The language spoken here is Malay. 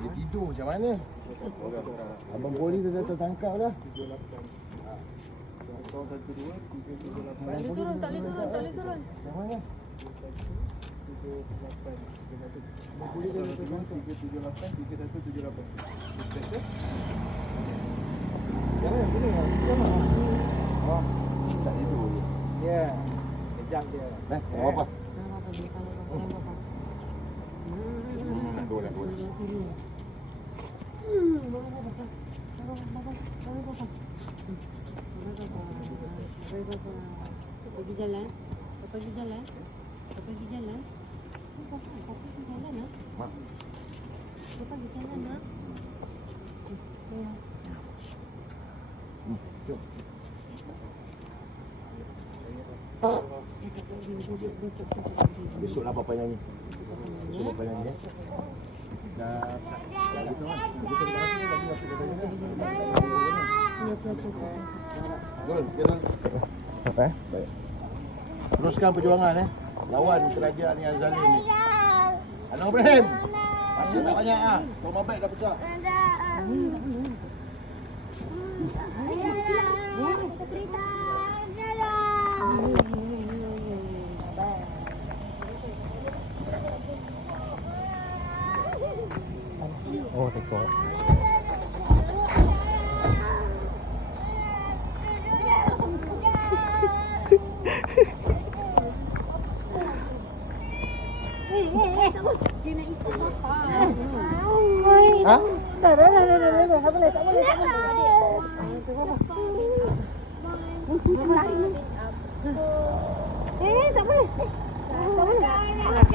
Dia tidur macam mana? Abang Poli dah datang tangkap dah. Tak boleh turun, tak boleh turun, tak boleh turun. Macam mana? 378 jangan sini lah. Oh, tak tidur je. Ya. Kejap dia. Apa? Boleh. Pergi jalan. Pergi jalan. Pergi jalan. Pergi jalan nak. Mak. Pergi jalan nak. Jom. Besoklah Papa nyanyi. Besok Papa nyanyi ya. Dah gitu lah. Kita lagi Baik. Teruskan perjuangan lawan kerajaan yang zalim ni. Anwar Ibrahim. Masa tak banyak Rumah baik dah pecah. Oh, tengok. Dia nak ikut Papa. Ha? Tak boleh. Tak boleh. Tak boleh.